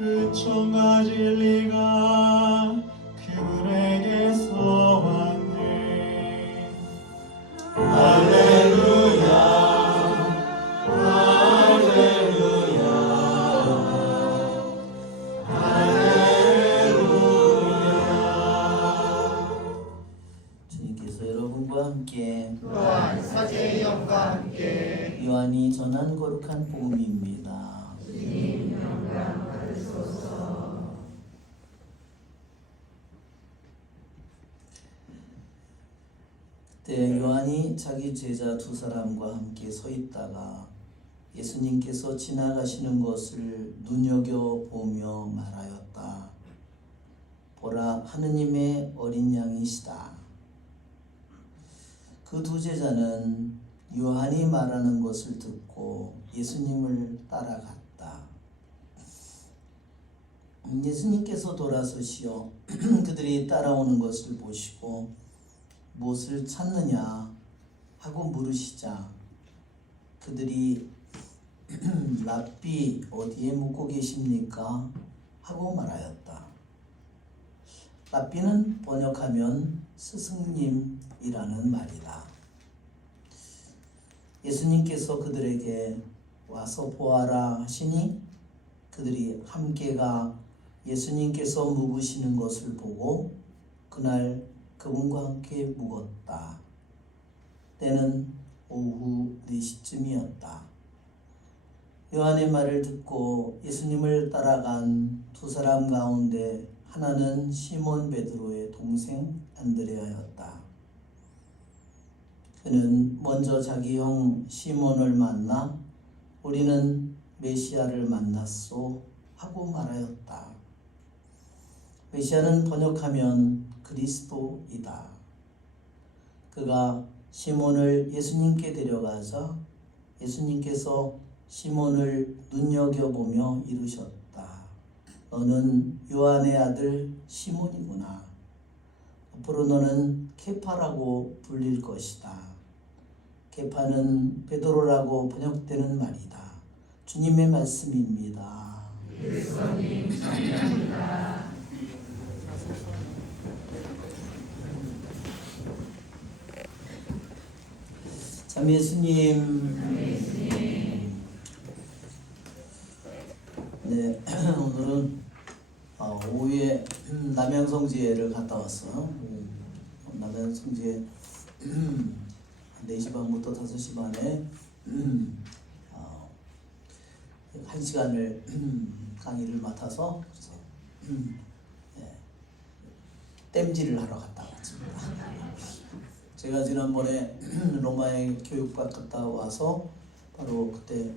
은총과 진리가 그분에게서 왔네. 할렐루야, 할렐루야, 할렐루야. 주님께서 여러분과 함께 또한 사제의 영과 함께 요한이 전한 거룩한 복음입니다. 주님 영광 받으소서. 그때 요한이 자기 제자 두 사람과 함께 서 있다가 예수님께서 지나가시는 것을 눈여겨보며 말하였다. 보라, 하느님의 어린 양이시다. 그 두 제자는 요한이 말하는 것을 듣고 예수님을 따라갔다. 예수님께서 돌아서시어 그들이 따라오는 것을 보시고 무엇을 찾느냐 하고 물으시자 그들이 랍비 어디에 묵고 계십니까? 하고 말하였다. 랍비는 번역하면 스승님이라는 말이다. 예수님께서 그들에게 와서 보아라 하시니 그들이 함께가 예수님께서 묵으시는 것을 보고 그날 그분과 함께 묵었다. 때는 오후 4시쯤이었다. 요한의 말을 듣고 예수님을 따라간 두 사람 가운데 하나는 시몬 베드로의 동생 안드레아였다. 그는 먼저 자기 형 시몬을 만나 우리는 메시아를 만났소 하고 말하였다. 메시아는 번역하면 그리스도이다. 그가 시몬을 예수님께 데려가자 예수님께서 시몬을 눈여겨보며 이르셨다. 너는 요한의 아들 시몬이구나. 앞으로 너는 케파라고 불릴 것이다. 케파는 베드로라고 번역되는 말이다. 주님의 말씀입니다. 그리스도님 감사합니다. 참 예수님, 네, 오늘은 오후에 남양성지회를 갔다 왔어. 남양성지회 4시 반부터 5시 반에 1시간을 강의를 맡아서 그래서 땜질을 하러 갔다 왔습니다. 제가 지난번에 로마에 교육학 갔다 와서 바로 그때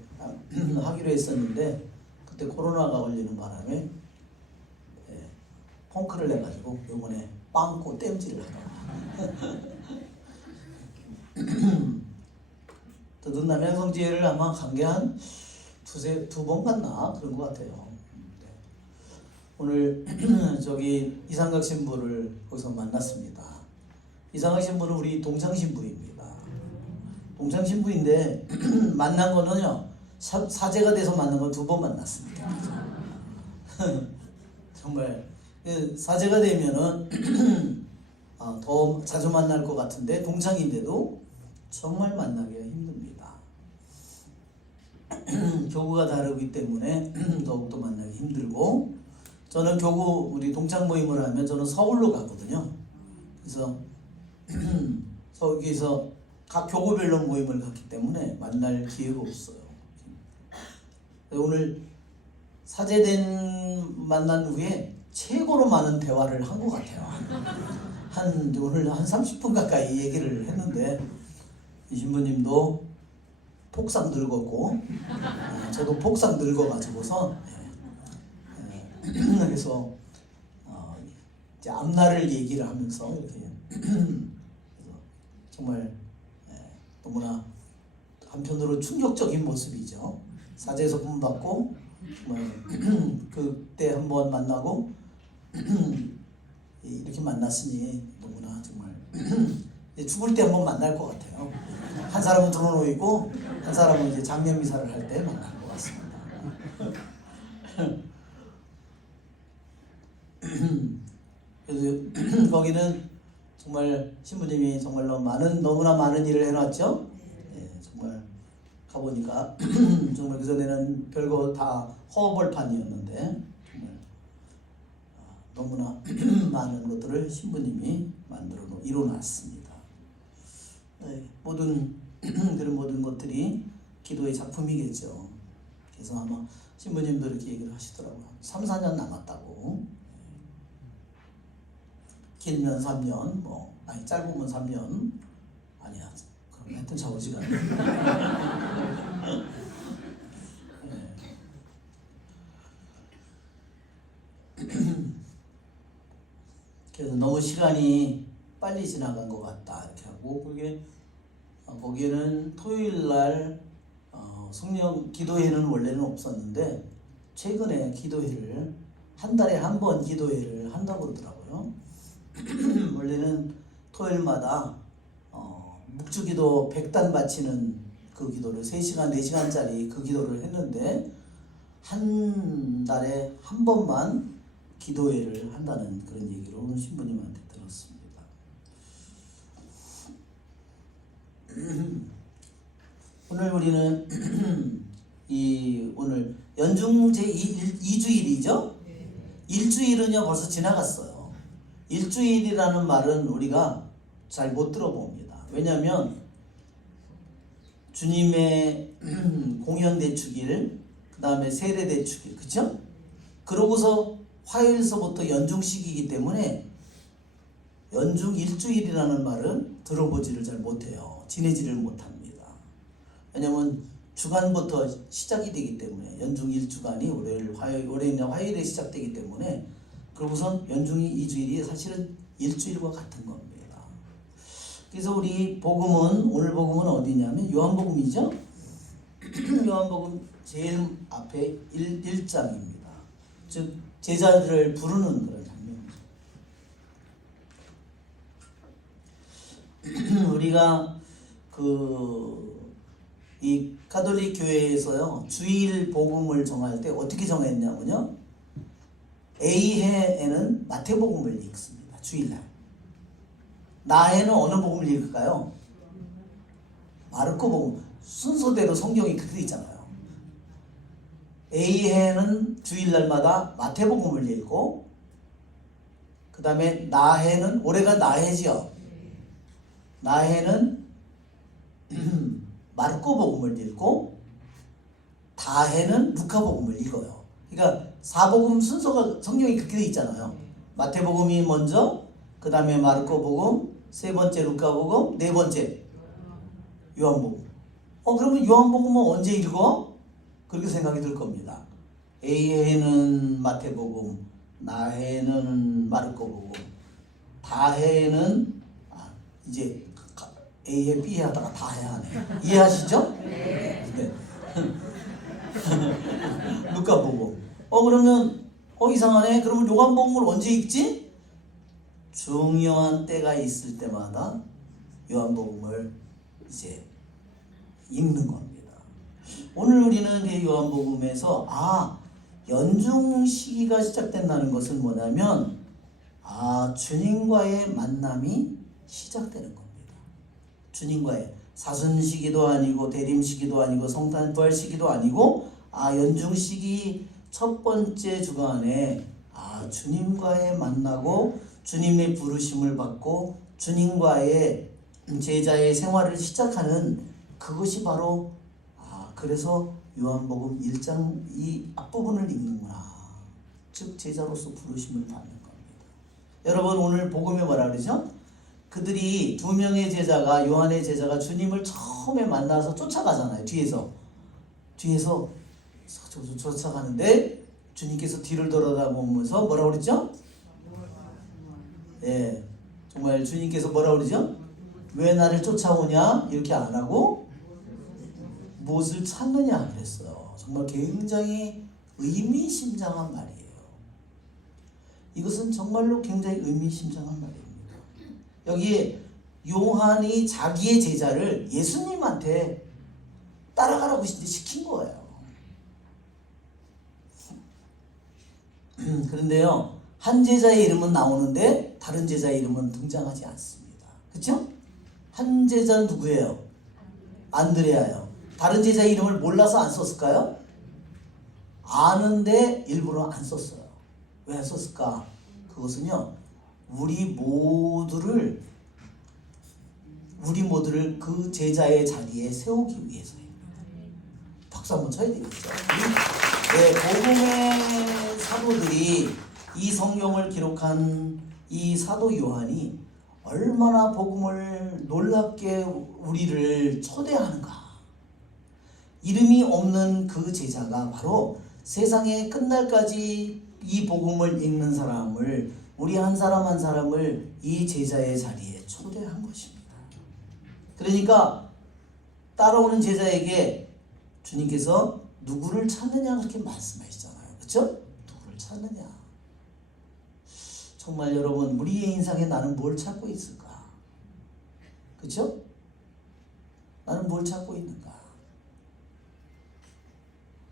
하기로 했었는데 그때 코로나가 걸리는 바람에 펑크를 내가지고 이번에 빵꾸 땜질을 하러 더든 남양성지회를 아마 간 게 한 두 번 갔나 그런 것 같아요. 오늘 저기 이상각 신부를 거기서 만났습니다. 이상각 신부는 우리 동창 신부입니다. 동창 신부인데 만난 거는요 사제가 돼서 만난 건 2번 만났습니다. 정말 사제가 되면은 더 자주 만날 것 같은데 동창인데도 정말 만나기가 힘듭니다. 교구가 다르기 때문에 더욱더 만나기 힘들고 저는 교구 우리 동창 모임을 하면 저는 서울로 가거든요. 그래서 거기서 각 교구별로 모임을 갔기 때문에 만날 기회가 없어요. 오늘 사제된 만난 후에 최고로 많은 대화를 한 것 같아요. 오늘 한 30분 가까이 얘기를 했는데 이 신부님도 폭삭 늙었고 저도 폭삭 늙어가지고서 그래서 이제 앞날을 얘기를 하면서 이렇게 정말 너무나 한편으로 충격적인 모습이죠. 사제에서 구원받고 정말 그때 한번 만나고 이렇게 만났으니 너무나 정말 죽을 때 한번 만날 것 같아요. 한 사람은 들어놓이고 한 사람은 이제 장례 미사를 할 때 만날 것 같습니다. 그래서 거기는 정말 신부님이 정말로 너무나 많은 일을 해놨죠. 예, 정말 가보니까 정말 그전에는 별거 다 허벌판이었는데 정말 너무나 많은 것들을 신부님이 이뤄놨습니다. 그런 모든 것들이 기도의 작품이겠죠. 그래서 아마 신부님도 이렇게 얘기를 하시더라고요. 3, 4년 남았다고. 길면 3년, 짧으면 3년. 아니야. 그럼 하여튼 좌우지가 않아요. 그래서 너무 시간이 빨리 지나간 것 같다 이렇게 하고, 그게 거기에는 토요일 날 성령 기도회는 원래는 없었는데 최근에 기도회를 한 달에 한 번 기도회를 한다고 그러더라고요. 원래는 토요일마다 묵주기도 100단 바치는 그 기도를 3시간, 4시간짜리 그 기도를 했는데 한 달에 한 번만 기도회를 한다는 그런 얘기를 오늘 신부님한테 들었습니다. 오늘 우리는 오늘 연중 제2주일이죠? 일주일은요 벌써 지나갔어요. 일주일이라는 말은 우리가 잘 못 들어봅니다. 왜냐하면 주님의 공연대축일, 그 다음에 세례대축일, 그쵸? 그러고서 화요일서부터 연중식이기 때문에 연중 일주일이라는 말은 들어보지를 잘 못해요. 지내지를 못합니다. 왜냐하면 주간부터 시작이 되기 때문에 연중 1주간이 월요일이나 화요일에 시작되기 때문에 그러고선 연중이 2주일이 사실은 일주일과 같은 겁니다. 그래서 우리 오늘 복음은 어디냐면 요한복음이죠. 요한복음 제일 앞에 1장입니다. 즉 제자들을 부르는 그런 장면이죠. 우리가 이 가톨릭 교회에서요 주일 복음을 정할 때 어떻게 정했냐면요, A해에는 마태복음을 읽습니다. 주일날. 나해는 어느 복음을 읽을까요? 마르코복음. 순서대로 성경이 그렇게 있잖아요. A해는 주일날마다 마태복음을 읽고, 그 다음에 나해는, 올해가 나해지요. 나해는 마르코복음을 읽고, 다해는 루카복음을 읽어요. 그러니까 사복음 순서가 성경이 그렇게 돼 있잖아요. 마태복음이 먼저, 그 다음에 마르코복음, 세 번째 루카복음, 네 번째 요한복음. 그러면 요한복음은 언제 읽어? 그렇게 생각이 들 겁니다. A해는 마태복음, 나해는 마르코복음, 다해는 이제 A해, B해 하다가 다해 하네. 이해하시죠? 네. 루카복음. 그러면 이상하네. 그러면 요한복음을 언제 읽지? 중요한 때가 있을 때마다 요한복음을 이제 읽는 겁니다. 오늘 우리는 이 요한복음에서 연중 시기가 시작된다는 것은 뭐냐면 주님과의 만남이 시작되는 겁니다. 주님과의 사순 시기도 아니고 대림 시기도 아니고 성탄 부활 시기도 아니고 연중 시기 첫 번째 주간에 주님과의 만나고 주님의 부르심을 받고 주님과의 제자의 생활을 시작하는 그것이 바로 그래서 요한복음 1장 이 앞부분을 읽는구나. 즉 제자로서 부르심을 받는 겁니다. 여러분 오늘 복음에 뭐라 그러죠? 그들이 두 명의 제자가, 요한의 제자가 주님을 처음에 만나서 쫓아가잖아요. 뒤에서 쫓아가는데 주님께서 뒤를 돌아다보면서 뭐라고 그랬죠? 정말 주님께서 뭐라고 그러죠? 왜 나를 쫓아오냐? 이렇게 안 하고 무엇을 찾느냐 그랬어요. 정말 굉장히 의미심장한 말이에요. 이것은 정말로 굉장히 의미심장한 말입니다. 여기에 요한이 자기의 제자를 예수님한테 따라가라고 시킨 거예요. 그런데요, 한 제자의 이름은 나오는데 다른 제자의 이름은 등장하지 않습니다. 그렇죠? 한 제자는 누구예요? 안드레아요. 다른 제자의 이름을 몰라서 안 썼을까요? 아는데 일부러 안 썼어요. 왜 안 썼을까? 그것은요, 우리 모두를 그 제자의 자리에 세우기 위해서입니다. 박수 한번 쳐야 되겠죠. 네, 복음의 사도들이 이 성경을 기록한 이 사도 요한이 얼마나 복음을 놀랍게 우리를 초대하는가. 이름이 없는 그 제자가 바로 세상의 끝날까지 이 복음을 읽는 사람을, 우리 한 사람 한 사람을 이 제자의 자리에 초대한 것입니다. 그러니까 따라오는 제자에게 주님께서 누구를 찾느냐 그렇게 말씀하시잖아요. 그렇죠? 누구를 찾느냐. 정말 여러분, 우리의 인생에 나는 뭘 찾고 있을까? 그렇죠? 나는 뭘 찾고 있는가?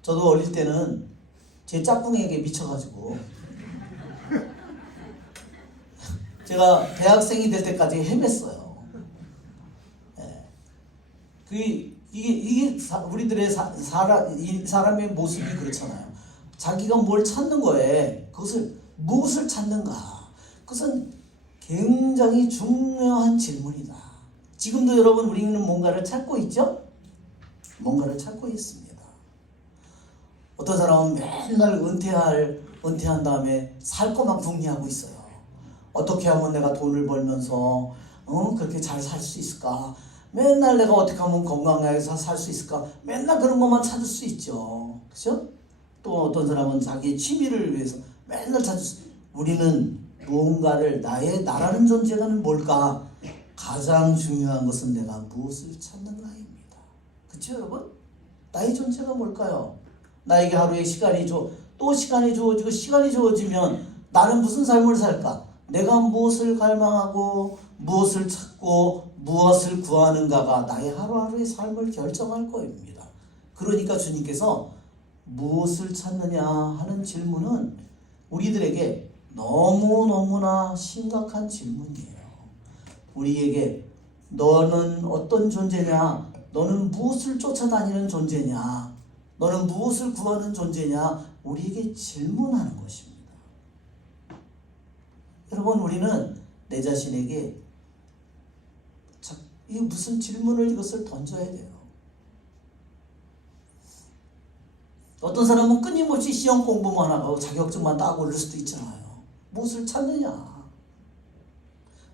저도 어릴 때는 제 짝꿍에게 미쳐가지고 제가 대학생이 될 때까지 헤맸어요. 이게 우리들의 사람의 모습이 그렇잖아요. 자기가 뭘 찾는 거에 무엇을 찾는가? 그것은 굉장히 중요한 질문이다. 지금도 여러분, 우리는 뭔가를 찾고 있죠? 뭔가를 찾고 있습니다. 어떤 사람은 맨날 은퇴한 다음에 살 것만 궁리하고 있어요. 어떻게 하면 내가 돈을 벌면서 그렇게 잘 살 수 있을까? 맨날 내가 어떻게 하면 건강하게 살 수 있을까? 맨날 그런 것만 찾을 수 있죠. 그렇죠? 또 어떤 사람은 자기의 취미를 위해서 맨날 찾을 수. 우리는 무언가를, 나라는 존재가 뭘까? 가장 중요한 것은 내가 무엇을 찾는가입니다. 그렇죠, 여러분? 나의 존재가 뭘까요? 나에게 하루에 시간이 주어지고 시간이 주어지면 나는 무슨 삶을 살까? 내가 무엇을 갈망하고 무엇을 찾고 무엇을 구하는가가 나의 하루하루의 삶을 결정할 것입니다. 그러니까 주님께서 무엇을 찾느냐 하는 질문은 우리들에게 너무너무나 심각한 질문이에요. 우리에게 너는 어떤 존재냐? 너는 무엇을 쫓아다니는 존재냐? 너는 무엇을 구하는 존재냐? 우리에게 질문하는 것입니다. 여러분, 우리는 내 자신에게 이 무슨 질문을 이것을 던져야 돼요. 어떤 사람은 끊임없이 시험 공부만 하고 자격증만 따고 그럴 수도 있잖아요. 무엇을 찾느냐?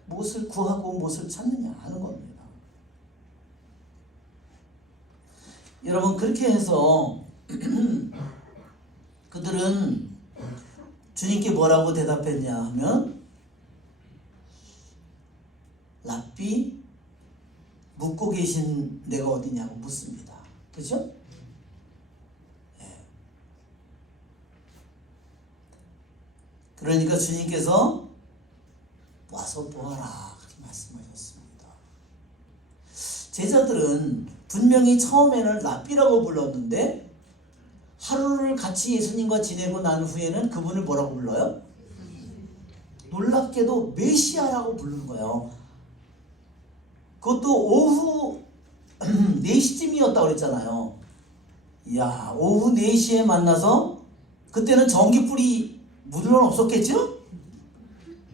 무엇을 구하고 무엇을 찾느냐 하는 겁니다. 여러분, 그렇게 해서 그들은 주님께 뭐라고 대답했냐 하면, 랍비, 묻고 계신 데가 어디냐고 묻습니다. 그렇죠? 네. 그러니까 주님께서 와서 보아라 그렇게 말씀하셨습니다. 제자들은 분명히 처음에는 랍비라고 불렀는데 하루를 같이 예수님과 지내고 난 후에는 그분을 뭐라고 불러요? 놀랍게도 메시아라고 부르는 거예요. 그것도 오후 4시쯤이었다고 그랬잖아요. 이야, 오후 4시에 만나서 그때는 전기불이 물론 없었겠죠?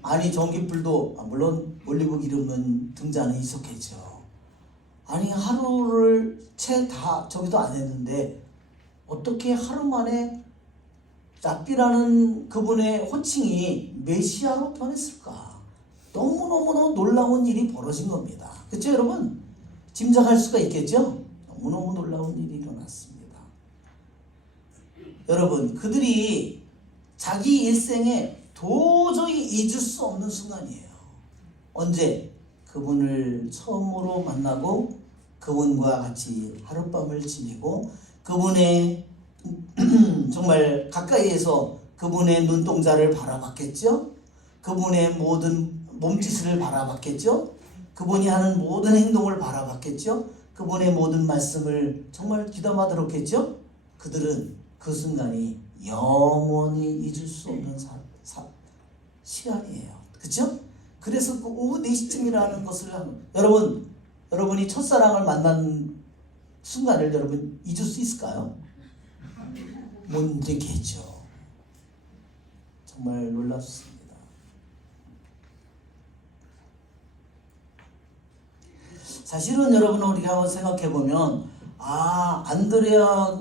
아니, 전기불도 물론 올리브 기름은 등잔에 있었겠죠. 아니, 하루를 채 다 저기도 안 했는데 어떻게 하루 만에 랍비라는 그분의 호칭이 메시아로 변했을까? 너무너무 놀라운 일이 벌어진 겁니다. 그렇죠, 여러분? 짐작할 수가 있겠죠? 너무너무 놀라운 일이 일어났습니다. 여러분, 그들이 자기 일생에 도저히 잊을 수 없는 순간이에요. 언제? 그분을 처음으로 만나고 그분과 같이 하룻밤을 지내고 그분의 정말 가까이에서 그분의 눈동자를 바라봤겠죠? 그분의 모든 몸짓을 바라봤겠죠? 그분이 하는 모든 행동을 바라봤겠죠? 그분의 모든 말씀을 정말 귀담아 들었겠죠? 그들은 그 순간이 영원히 잊을 수 없는 시간이에요. 그렇죠? 그래서 그 오후 4시쯤이라는 것을 여러분이 첫사랑을 만난 순간을 여러분 잊을 수 있을까요? 못 되겠죠. 정말 놀랍습니다. 사실은 여러분 우리가 한번 생각해 보면 안드레아가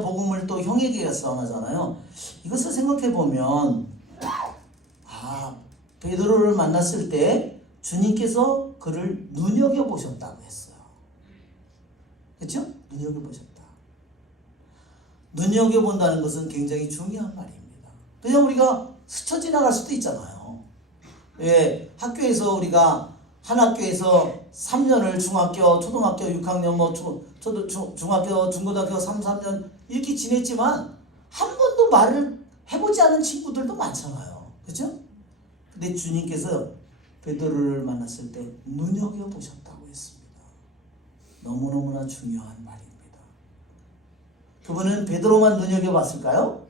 복음을 또 형에게 가서 전하잖아요. 이것을 생각해 보면 베드로를 만났을 때 주님께서 그를 눈여겨 보셨다고 했어요. 그렇죠? 눈여겨 보셨다. 눈여겨 본다는 것은 굉장히 중요한 말입니다. 그냥 우리가 스쳐 지나갈 수도 있잖아요. 왜 학교에서 우리가 한 학교에서 3년을 중학교, 초등학교 6학년, 중학교, 중고등학교 3년 이렇게 지냈지만 한 번도 말을 해보지 않은 친구들도 많잖아요. 그렇죠? 근데 주님께서 베드로를 만났을 때 눈여겨보셨다고 했습니다. 너무너무나 중요한 말입니다. 그분은 베드로만 눈여겨봤을까요?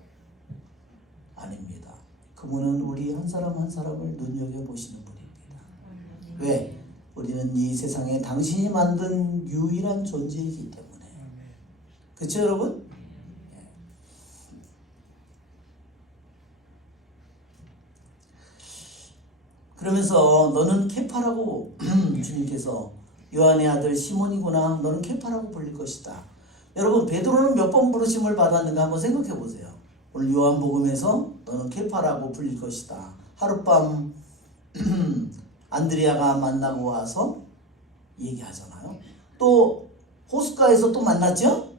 아닙니다. 그분은 우리 한 사람 한 사람을 눈여겨보시는 분입니다. 왜? 우리는 이 세상에 당신이 만든 유일한 존재이기 때문에. 그렇죠 여러분? 그러면서 너는 케파라고 주님께서 요한의 아들 시몬이구나. 너는 케파라고 불릴 것이다. 여러분 베드로는 몇 번 부르심을 받았는가 한번 생각해 보세요. 오늘 요한복음에서 너는 케파라고 불릴 것이다. 하룻밤 안드레아가 만나고 와서 얘기하잖아요. 또 호숫가에서 또 만났죠?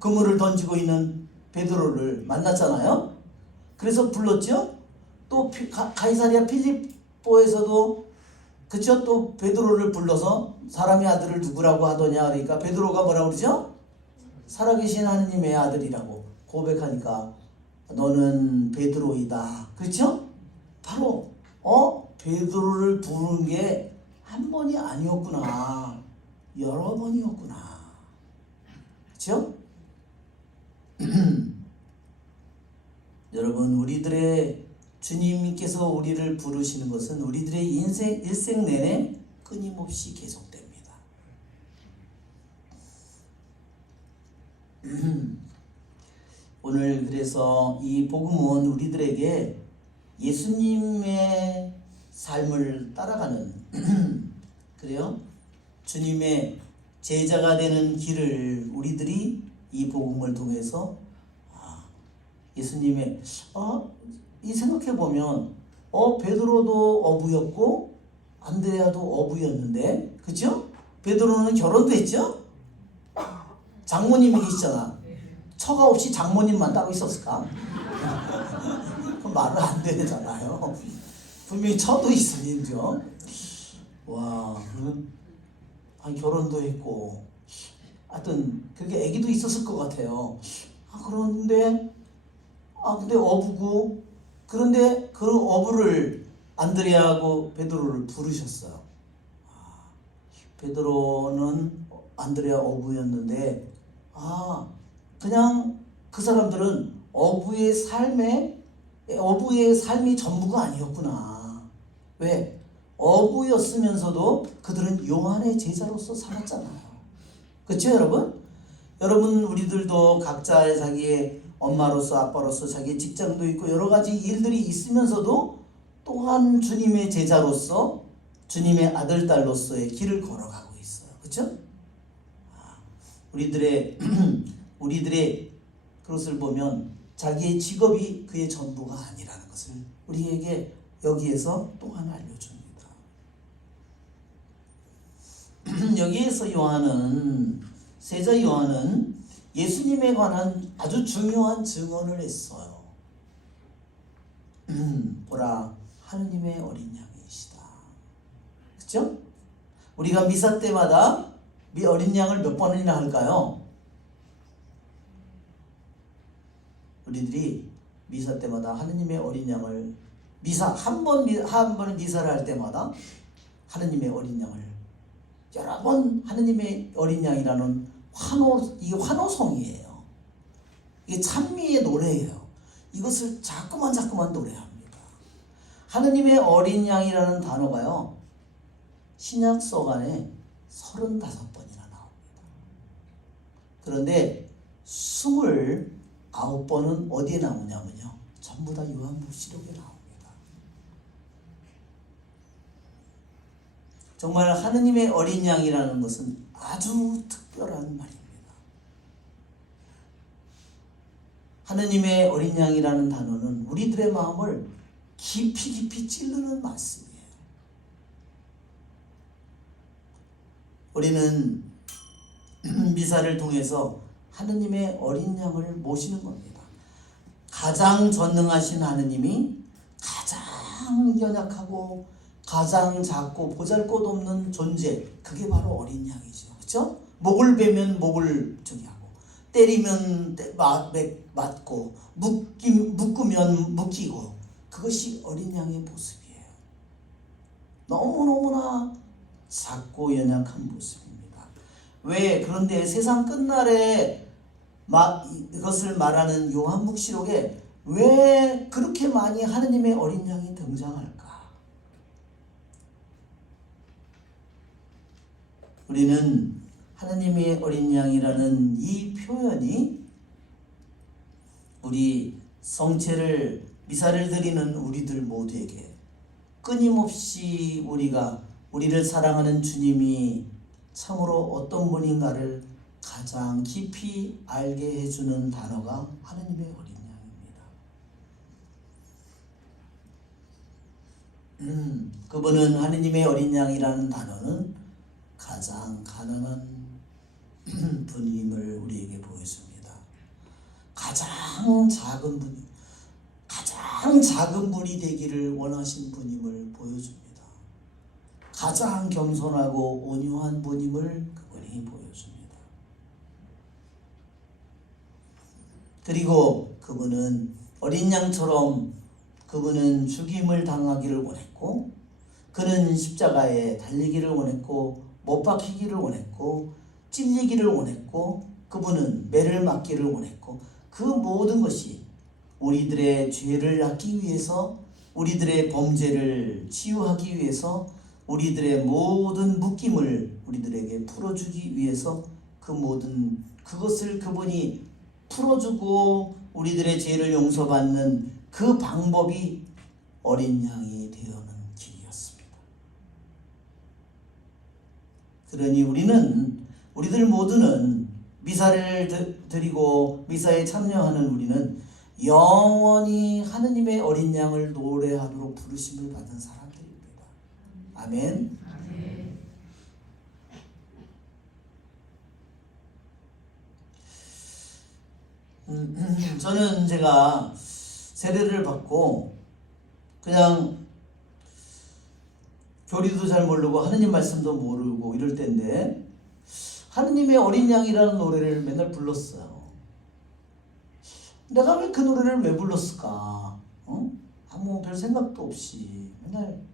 그물을 던지고 있는 베드로를 만났잖아요. 그래서 불렀죠? 또 가이사랴 필립보에서도 그쵸? 또 베드로를 불러서 사람의 아들을 누구라고 하더냐 그러니까 베드로가 뭐라고 그러죠? 살아계신 하느님의 아들이라고 고백하니까 너는 베드로이다. 그렇죠? 바로 베드로를 부르는 게 한 번이 아니었구나. 여러 번이었구나. 그렇죠? 여러분 우리들의 주님께서 우리를 부르시는 것은 우리들의 일생 내내 끊임없이 계속됩니다. 오늘 그래서 이 복음은 우리들에게 예수님의 삶을 따라가는 그래요? 주님의 제자가 되는 길을 우리들이 이 복음을 통해서 예수님의 이 생각해 보면 베드로도 어부였고 안드레아도 어부였는데 그죠? 베드로는 결혼도 했죠? 장모님이 계시잖아. 처가 없이 장모님만 따로 있었을까? 그럼 말은 안 되잖아요. 분명히 처도 있으니죠. 와, 결혼도 했고, 하여튼 그렇게 아기도 있었을 것 같아요. 그런데 근데 어부고, 그런데 그 어부를 안드레아하고 베드로를 부르셨어요. 베드로는 안드레아 어부였는데, 그냥 그 사람들은 어부의 삶이 전부가 아니었구나. 왜? 어부였으면서도 그들은 요한의 제자로서 살았잖아요. 그렇죠 여러분? 여러분 우리들도 각자 자기의 엄마로서 아빠로서 자기의 직장도 있고 여러 가지 일들이 있으면서도 또한 주님의 제자로서 주님의 아들 딸로서의 길을 걸어가고 있어요. 그렇죠? 우리들의 그것을 보면 자기의 직업이 그의 전부가 아니라는 것을 우리에게 여기에서 또한 알려줍니다. 여기에서 세자 요한은 예수님에 관한 아주 중요한 증언을 했어요. 보라 하느님의 어린 양이시다. 그렇죠? 우리가 미사 때마다 어린 양을 몇 번이나 할까요? 우리들이 미사 때마다 하느님의 어린 양을 한 번을 미사를 할 때마다 하느님의 어린 양을 여러 번 하느님의 어린 양이라는 이게 환호성이에요. 이게 찬미의 노래예요. 이것을 자꾸만 노래합니다. 하느님의 어린 양이라는 단어가요, 신약성 안에 35번이나 나옵니다. 그런데 29번은 어디에 나오냐면요, 전부 다 요한복음시록에 나옵니다. 정말 하느님의 어린 양이라는 것은 아주 특별한 말입니다. 하느님의 어린 양이라는 단어는 우리들의 마음을 깊이 찔르는 말씀이에요. 우리는 미사를 통해서 하느님의 어린 양을 모시는 겁니다. 가장 전능하신 하느님이 가장 연약하고 가장 작고 보잘것없는 존재, 그게 바로 어린 양이죠. 그렇죠? 목을 베면 목을 하고, 때리면 맞고, 묶으면 묶이고, 그것이 어린 양의 모습이에요. 너무너무나 작고 연약한 모습입니다. 왜? 그런데 세상 끝날에 이것을 말하는 요한복음시록에 왜 그렇게 많이 하느님의 어린 양이 등장할까? 우리는 하느님의 어린 양이라는 이 표현이 우리 성체를 미사를 드리는 우리들 모두에게 끊임없이 우리를 사랑하는 주님이 참으로 어떤 분인가를 가장 깊이 알게 해주는 단어가 하느님의 어린 양입니다. 그분은 하느님의 어린 양이라는 단어는 가장 가난한 분임을 우리에게 보여줍니다. 가장 작은 분이 되기를 원하신 분임을 보여줍니다. 가장 겸손하고 온유한 분임을 그분이 보여줍니다. 그리고 그분은 어린 양처럼 그분은 죽임을 당하기를 원했고, 그는 십자가에 달리기를 원했고, 못 박히기를 원했고, 찔리기를 원했고, 그분은 매를 맞기를 원했고, 그 모든 것이 우리들의 죄를 낫기 위해서, 우리들의 범죄를 치유하기 위해서, 우리들의 모든 묶임을 우리들에게 풀어주기 위해서 그것을 그분이 풀어주고 우리들의 죄를 용서받는 그 방법이 어린 양이 되어는 길이었습니다. 그러니 우리들 모두는 미사를 드리고 미사에 참여하는 우리는 영원히 하느님의 어린 양을 노래하도록 부르심을 받은 사람들입니다. 아멘. 저는 제가 세례를 받고 그냥 교리도 잘 모르고 하느님 말씀도 모르고 이럴 때인데 하느님의 어린 양이라는 노래를 맨날 불렀어요. 내가 왜 그 노래를 왜 불렀을까? 아무 별 생각도 없이 맨날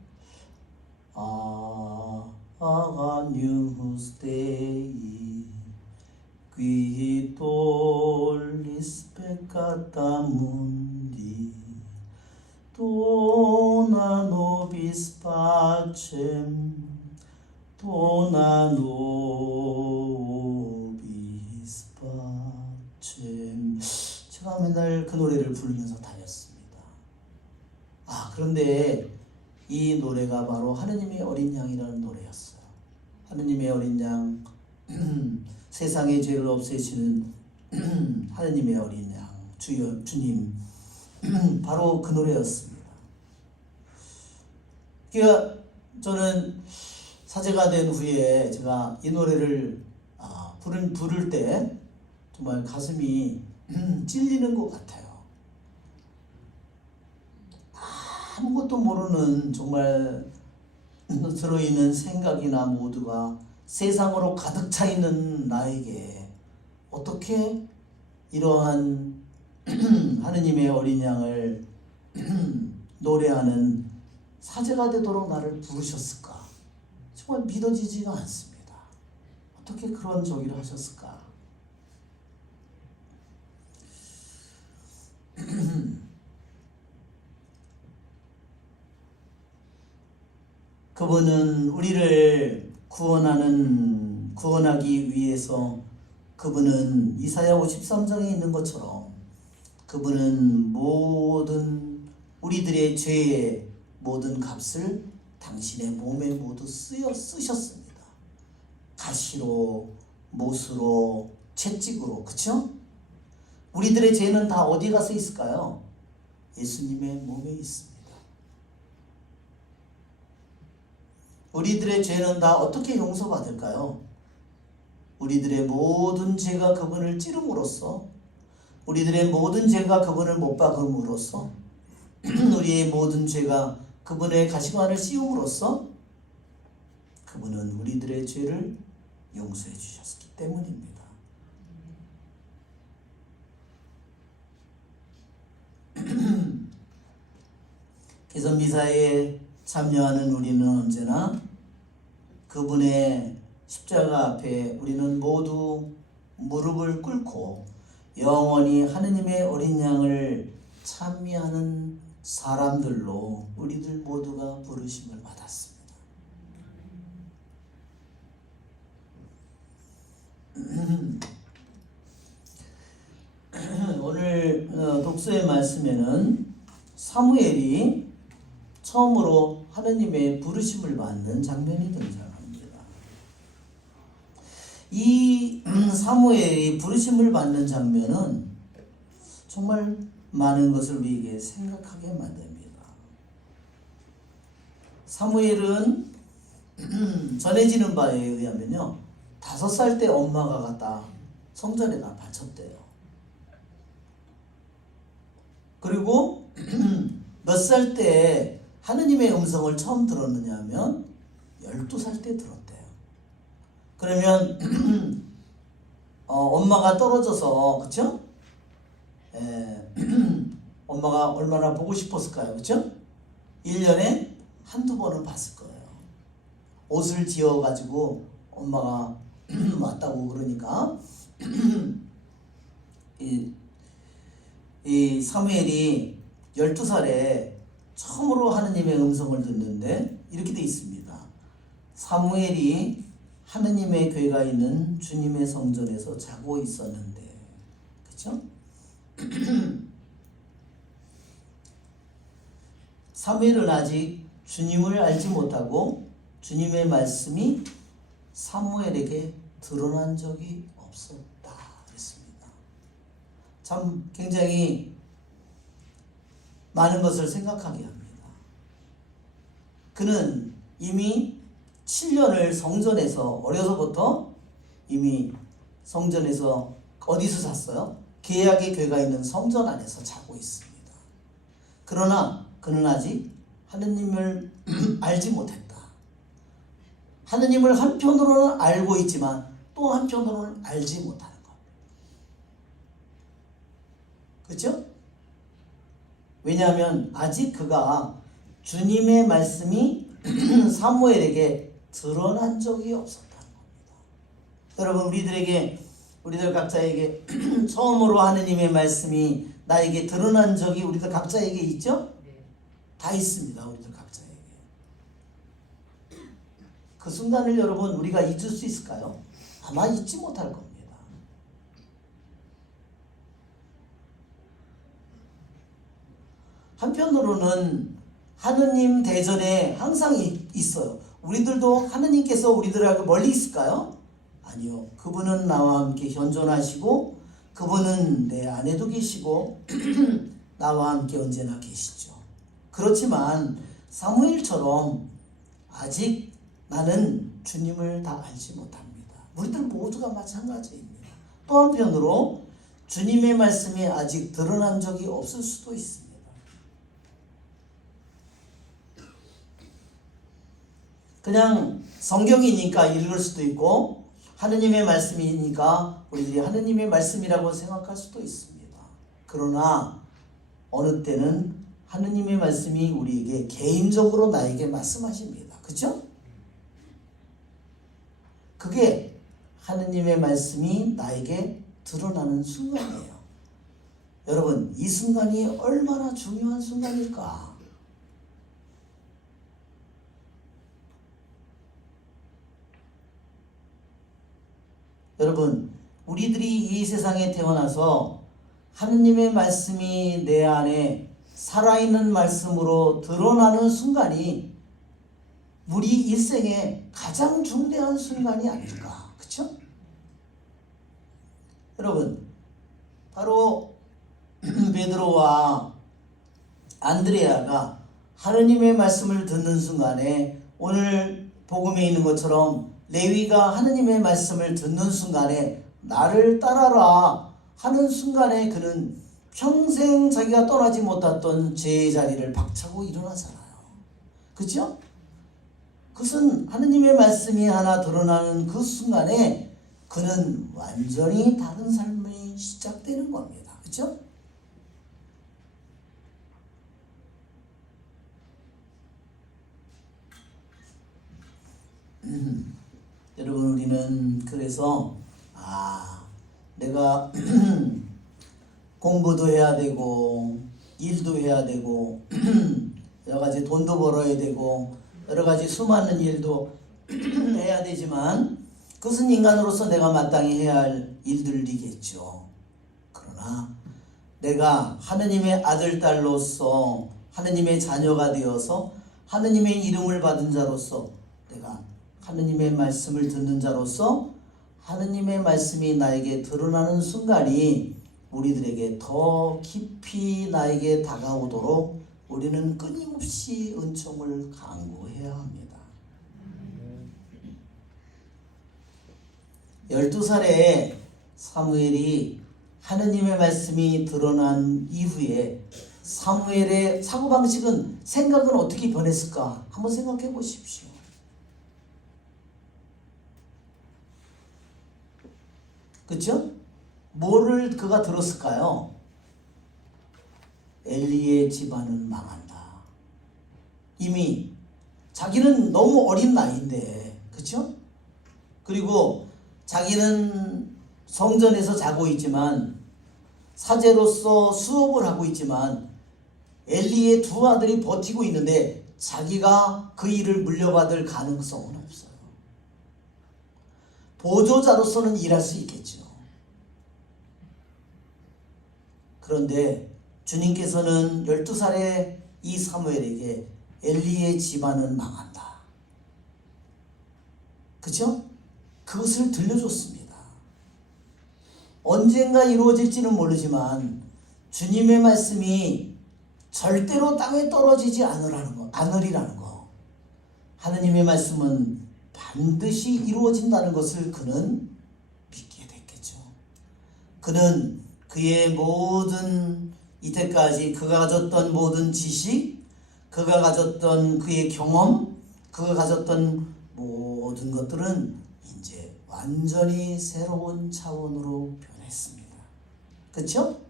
Agnus Dei qui tollis peccata mundi dona nobis pacem dona nobis pacem. 제가 맨날 그 노래를 부르면서 다녔습니다. 그런데 이 노래가 바로 하느님의 어린 양이라는 노래였어요. 하느님의 어린 양, 세상의 죄를 없애시는 하느님의 어린 양, 주님, 바로 그 노래였습니다. 그러니까 저는 사제가 된 후에 제가 이 노래를 부를 때 정말 가슴이 찔리는 것 같아요. 아무것도 모르는 정말 들어있는 생각이나 모두가 세상으로 가득 차 있는 나에게 어떻게 이러한 하느님의 어린 양을 노래하는 사제가 되도록 나를 부르셨을까? 정말 믿어지지가 않습니다. 어떻게 그런 저기를 하셨을까? 그분은 우리를 구원하기 위해서 그분은 이사야 53장에 있는 것처럼 그분은 모든 우리들의 죄의 모든 값을 당신의 몸에 모두 쓰셨습니다. 가시로, 못으로, 채찍으로, 그쵸? 우리들의 죄는 다 어디 가서 있을까요? 예수님의 몸에 있습니다. 우리들의 죄는 다 어떻게 용서받을까요? 우리들의 모든 죄가 그분을 찌름으로써, 우리들의 모든 죄가 그분을 못 박음으로써, 우리의 모든 죄가 그분의 가시관을 씌움으로써 그분은 우리들의 죄를 용서해 주셨기 때문입니다. 그래서 미사에 참여하는 우리는 언제나 그분의 십자가 앞에 우리는 모두 무릎을 꿇고 영원히 하느님의 어린 양을 찬미하는 사람들로 우리들 모두가 부르심을 받았습니다. 오늘 독서의 말씀에는 사무엘이 처음으로 하느님의 부르심을 받는 장면이 등장합니다. 이 사무엘이 부르심을 받는 장면은 정말 많은 것을 우리에게 생각하게 만듭니다. 사무엘은 전해지는 바에 의하면요, 5살 때 엄마가 갖다 성전에다 바쳤대요. 그리고 몇 살 때 하느님의 음성을 처음 들었느냐 하면 12살 때 들었대요. 그러면 엄마가 떨어져서, 그쵸? 엄마가 얼마나 보고 싶었을까요? 그쵸? 1년에 한두 번은 봤을 거예요. 옷을 지어가지고 엄마가 왔다고 그러니까 이 사무엘이 12살에 처음으로 하느님의 음성을 듣는데 이렇게 돼 있습니다. 사무엘이 하느님의 궤가 있는 주님의 성전에서 자고 있었는데, 그렇죠? 사무엘은 아직 주님을 알지 못하고 주님의 말씀이 사무엘에게 드러난 적이 없었다 그랬습니다. 참 굉장히 많은 것을 생각하게 합니다. 그는 이미 7년을 성전에서, 어려서부터 이미 성전에서 어디서 잤어요? 계약의 궤가 있는 성전 안에서 자고 있습니다. 그러나 그는 아직 하느님을 알지 못했다. 하느님을 한편으로는 알고 있지만 또 한편으로는 알지 못하는 것. 그렇죠? 왜냐하면 아직 그가 주님의 말씀이 사무엘에게 드러난 적이 없었다는 겁니다. 여러분, 우리들 각자에게 처음으로 하느님의 말씀이 나에게 드러난 적이 우리들 각자에게 있죠? 다 있습니다. 우리들 각자에게. 그 순간을 여러분 우리가 잊을 수 있을까요? 아마 잊지 못할 겁니다. 한편으로는 하느님 대전에 항상 있어요. 우리들도 하느님께서 우리들하고 멀리 있을까요? 아니요. 그분은 나와 함께 현존하시고 그분은 내 안에도 계시고 나와 함께 언제나 계시죠. 그렇지만 사무엘처럼 아직 나는 주님을 다 알지 못합니다. 우리들 모두가 마찬가지입니다. 또 한편으로 주님의 말씀이 아직 드러난 적이 없을 수도 있습니다. 그냥 성경이니까 읽을 수도 있고 하느님의 말씀이니까 우리들이 하느님의 말씀이라고 생각할 수도 있습니다. 그러나 어느 때는 하느님의 말씀이 우리에게 개인적으로 나에게 말씀하십니다. 그렇죠? 그게 하느님의 말씀이 나에게 드러나는 순간이에요. 여러분, 이 순간이 얼마나 중요한 순간일까? 여러분, 우리들이 이 세상에 태어나서 하느님의 말씀이 내 안에 살아있는 말씀으로 드러나는 순간이 우리 일생의 가장 중대한 순간이 아닐까. 그렇죠? 여러분, 바로 베드로와 안드레아가 하느님의 말씀을 듣는 순간에 오늘 복음에 있는 것처럼 레위가 하느님의 말씀을 듣는 순간에 나를 따라라 하는 순간에 그는 평생 자기가 떠나지 못했던 죄의 자리를 박차고 일어나잖아요. 그렇죠? 그것은 하느님의 말씀이 하나 드러나는 그 순간에 그는 완전히 다른 삶이 시작되는 겁니다. 그렇죠? 여러분, 우리는 그래서 내가 공부도 해야 되고 일도 해야 되고 여러 가지 돈도 벌어야 되고 여러 가지 수많은 일도 해야 되지만 그것은 인간으로서 내가 마땅히 해야 할 일들이겠죠. 그러나 내가 하느님의 아들, 딸로서 하느님의 자녀가 되어서 하느님의 이름을 받은 자로서 내가 하느님의 말씀을 듣는 자로서 하느님의 말씀이 나에게 드러나는 순간이 우리들에게 더 깊이 나에게 다가오도록 우리는 끊임없이 은총을 강구해야 합니다. 12살에 사무엘이 하느님의 말씀이 드러난 이후에 사무엘의 사고방식은 생각은 어떻게 변했을까? 한번 생각해 보십시오. 그렇죠? 뭐를 그가 들었을까요? 엘리의 집안은 망한다. 이미 자기는 너무 어린 나이인데, 그렇죠? 그리고 자기는 성전에서 자고 있지만 사제로서 수업을 하고 있지만 엘리의 두 아들이 버티고 있는데 자기가 그 일을 물려받을 가능성은 없어요. 보조자로서는 일할 수 있겠죠. 그런데 주님께서는 12살의 이 사무엘에게 엘리의 집안은 망한다. 그죠? 그것을 들려줬습니다. 언젠가 이루어질지는 모르지만 주님의 말씀이 절대로 땅에 떨어지지 않으리라는 거. 하느님의 말씀은 반드시 이루어진다는 것을 그는 믿게 됐겠죠. 그는 그의 모든 이때까지 그가 가졌던 모든 지식, 그가 가졌던 그의 경험, 그가 가졌던 모든 것들은 이제 완전히 새로운 차원으로 변했습니다. 그렇죠?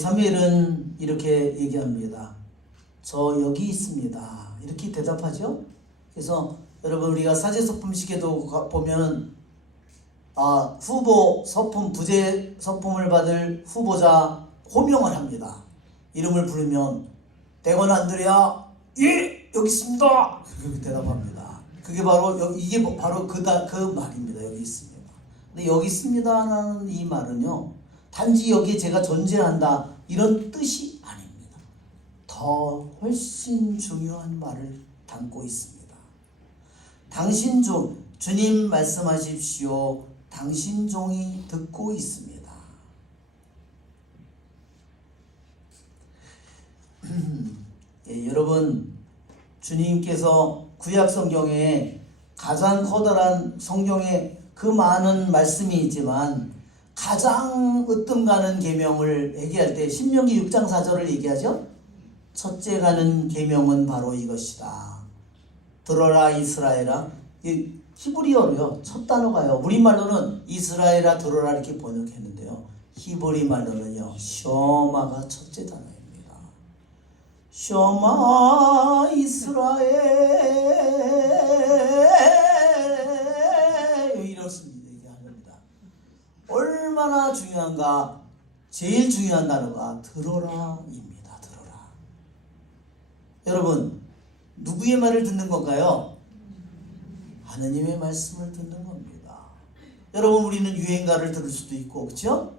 사무엘은 이렇게 얘기합니다. 저 여기 있습니다. 이렇게 대답하죠. 그래서 여러분 우리가 사제서품식에도 보면 후보 서품, 부재 서품을 받을 후보자 호명을 합니다. 이름을 부르면 대건 안드레아, 예 여기 있습니다. 그렇게 대답합니다. 그게 바로 이게 바로 그 말입니다. 여기 있습니다. 근데 여기 있습니다라는 이 말은요, 단지 여기에 제가 존재한다 이런 뜻이 아닙니다. 더 훨씬 중요한 말을 담고 있습니다. 당신 주님 말씀하십시오. 당신 종이 듣고 있습니다. 여러분, 주님께서 구약 성경에 가장 커다란 성경에 그 많은 말씀이 있지만 가장 으뜸 가는 계명을 얘기할 때 신명기 6장 4절을 얘기하죠. 첫째 가는 계명은 바로 이것이다. 들어라 이스라엘아. 히브리어로요. 첫 단어가요. 우리말로는 이스라엘아 들어라 이렇게 번역했는데요. 히브리 말로는요. 셔마가 첫째 단어입니다. 셔마 이스라엘 이렇습니다. 얘기합니다. 얼마나 중요한가. 제일 중요한 단어가 들어라입니다. 들어라. 여러분, 누구의 말을 듣는 건가요? 하느님의 말씀을 듣는 겁니다. 여러분, 우리는 유행가를 들을 수도 있고, 그렇죠?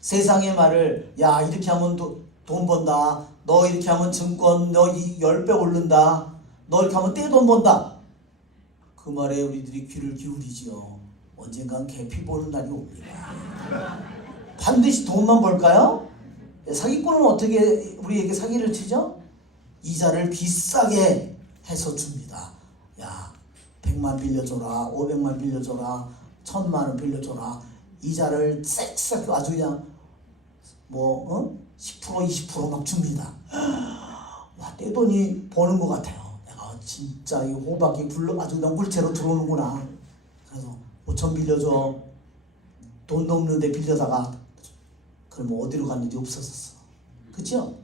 세상의 말을, 야, 이렇게 하면 돈 번다. 너 이렇게 하면 증권 너 10배 오른다. 너 이렇게 하면 떼돈 번다. 그 말에 우리들이 귀를 기울이지요. 언젠간 개피 보는 날이 옵니다. 반드시 돈만 벌까요? 사기꾼은 어떻게 우리에게 사기를 치죠? 이자를 비싸게 해서 줍니다. 야, 100만 빌려줘라, 500만 빌려줘라, 1000만 원 빌려줘라. 이자를 싹싹 아주 그냥 10% 20% 막 줍니다. 와, 떼돈이 버는 것 같아요. 내가 진짜 이 호박이 아주 그냥 물체로 들어오는구나. 그래서 5천 빌려줘. 돈도 없는데 빌려다가 그러면 어디로 갔는지 없어졌어. 그렇죠?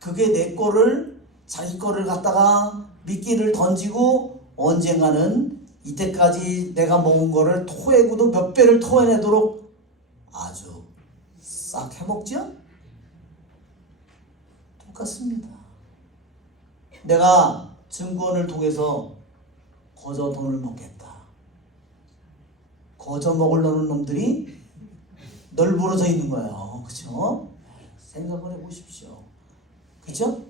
그게 내 거를 자기 거를 갖다가 미끼를 던지고 언젠가는 이때까지 내가 먹은 거를 토해고도 몇 배를 토해내도록 아주 싹 해먹죠? 똑같습니다. 내가 증권을 통해서 거저 돈을 먹겠다. 거저 먹으려는 놈들이 널브러져 있는 거예요. 그죠? 생각을 해보십시오. 그죠?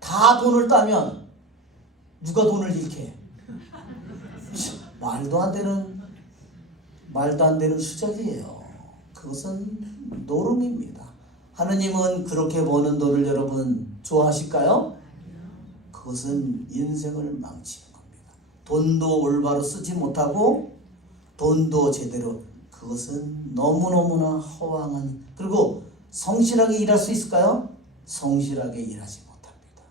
다 돈을 따면 누가 돈을 잃게 해? 말도 안 되는 수작이에요. 그것은 노름입니다. 하느님은 그렇게 버는 돈을 여러분 좋아하실까요? 그것은 인생을 망치는 겁니다. 돈도 올바로 쓰지 못하고 돈도 제대로, 그것은 너무너무나 허황한, 그리고 성실하게 일할 수 있을까요? 성실하게 일하지 못합니다.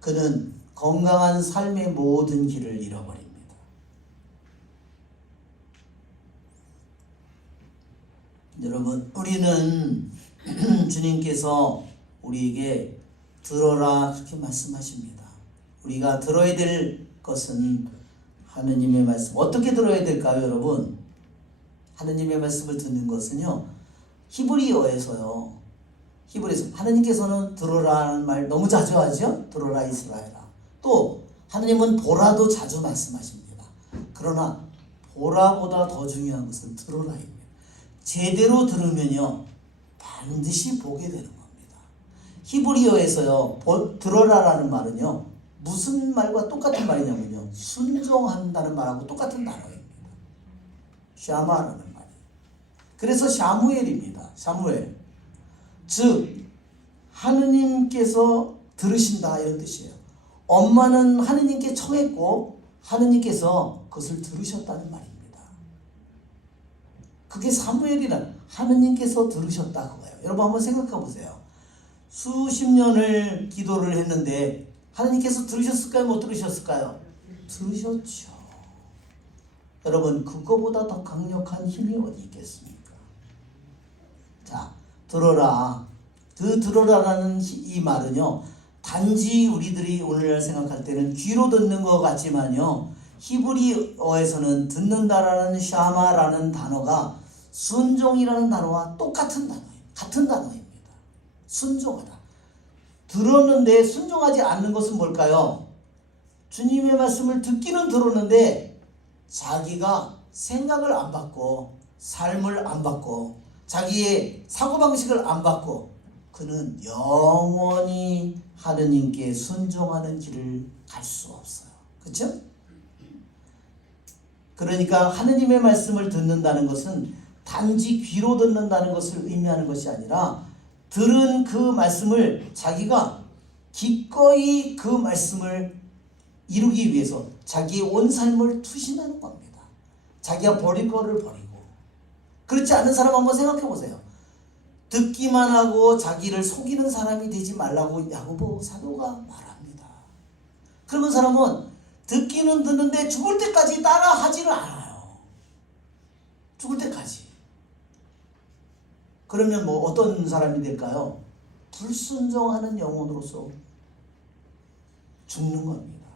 그는 건강한 삶의 모든 길을 잃어버립니다. 여러분, 우리는 주님께서 우리에게 들어라 그렇게 말씀하십니다. 우리가 들어야 될 것은 하느님의 말씀. 어떻게 들어야 될까요, 여러분? 하느님의 말씀을 듣는 것은요, 히브리어에서 하느님께서는 들어라는 말 너무 자주 하죠. 들어라 이스라엘아. 또 하느님은 보라도 자주 말씀하십니다. 그러나 보라보다 더 중요한 것은 들어라입니다. 제대로 들으면요 반드시 보게 되는 겁니다. 히브리어에서요 들어라라는 말은요 무슨 말과 똑같은 말이냐면요 순종한다는 말하고 똑같은 단어입니다. 샤마라는 말이. 그래서 샤무엘입니다. 샤무엘. 즉 하느님께서 들으신다 이런 뜻이에요. 엄마는 하느님께 청했고 하느님께서 그것을 들으셨다는 말입니다. 그게 사무엘이란 하느님께서 들으셨다 그거예요. 여러분 한번 생각해 보세요. 수십 년을 기도를 했는데 하느님께서 들으셨을까요? 못 들으셨을까요? 들으셨죠. 여러분 그거보다 더 강력한 힘이 어디 있겠습니까? 자, 들어라. 그 들어라라는 이 말은요 단지 우리들이 오늘날 생각할 때는 귀로 듣는 것 같지만요 히브리어에서는 듣는다라는 샤마라는 단어가 순종이라는 단어와 똑같은 단어예요. 같은 단어입니다. 순종하다. 들었는데 순종하지 않는 것은 뭘까요? 주님의 말씀을 듣기는 들었는데 자기가 생각을 안 바꿔, 삶을 안 바꿔, 자기의 사고방식을 안 바꿔 그는 영원히 하느님께 순종하는 길을 갈 수 없어요. 그렇죠? 그러니까 하느님의 말씀을 듣는다는 것은 단지 귀로 듣는다는 것을 의미하는 것이 아니라 들은 그 말씀을 자기가 기꺼이 그 말씀을 이루기 위해서 자기의 온 삶을 투신하는 겁니다. 자기가 버릴 거를 버리고. 그렇지 않은 사람 한번 생각해 보세요. 듣기만 하고 자기를 속이는 사람이 되지 말라고 야고보 사도가 말합니다. 그런 사람은 듣기는 듣는데 죽을 때까지 따라 하지를 않아요. 죽을 때까지. 그러면 뭐 어떤 사람이 될까요? 불순종하는 영혼으로서 죽는 겁니다.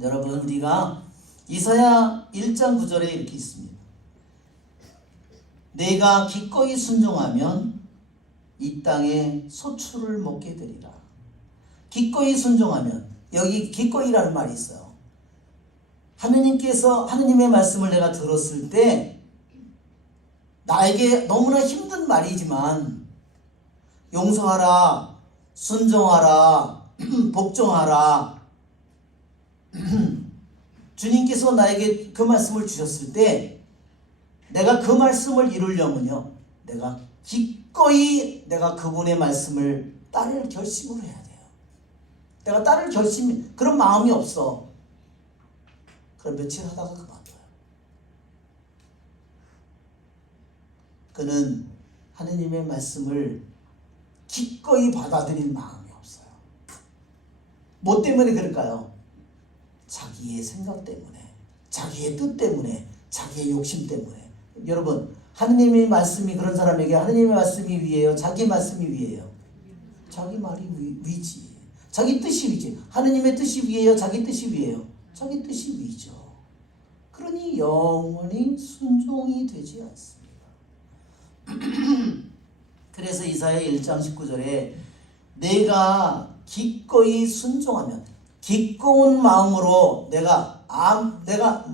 여러분 우리가 이사야 1장 9절에 이렇게 있습니다. 내가 기꺼이 순종하면 이 땅에 소출을 먹게 되리라. 기꺼이 순종하면, 여기 기꺼이라는 말이 있어요. 하느님께서 하느님의 말씀을 내가 들었을 때 나에게 너무나 힘든 말이지만 용서하라, 순종하라, 복종하라. 주님께서 나에게 그 말씀을 주셨을 때 내가 그 말씀을 이루려면요, 내가 기꺼이 내가 그분의 말씀을 따를 결심을 해야 돼요. 내가 따를 결심, 그런 마음이 없어. 그럼 며칠 하다가 그만둬요. 그는 하느님의 말씀을 기꺼이 받아들일 마음이 없어요. 뭐 때문에 그럴까요? 자기의 생각 때문에, 자기의 뜻 때문에, 자기의 욕심 때문에. 여러분, 하느님의 말씀이 그런 사람에게 하느님의 말씀이 위예요? 자기 말씀이 위예요? 자기 말이 위지. 자기 뜻이 위지. 하느님의 뜻이 위예요? 자기 뜻이 위예요? 자기 뜻이 위죠. 그러니 영원히 순종이 되지 않습니다. 그래서 이사야 1장 19절에 내가 기꺼이 순종하면, 기꺼운 마음으로 내가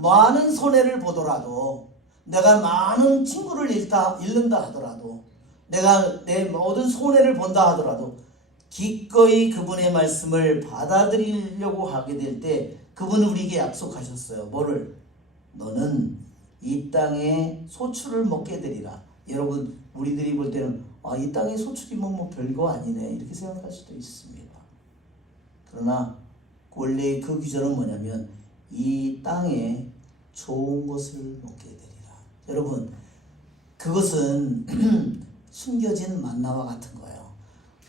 많은 손해를 보더라도, 내가 많은 친구를 잃는다 하더라도, 내가 내 모든 손해를 본다 하더라도 기꺼이 그분의 말씀을 받아들이려고 하게 될 때 그분은 우리에게 약속하셨어요. 뭐를? 너는 이 땅에 소출을 먹게 되리라. 여러분, 우리들이 볼 때는 이 땅에 소출이면 뭐 별거 아니네 이렇게 생각할 수도 있습니다. 그러나 원래 그 규정은 뭐냐면 이 땅에 좋은 것을 먹게 되리라. 여러분, 그것은 숨겨진 만나와 같은 거예요.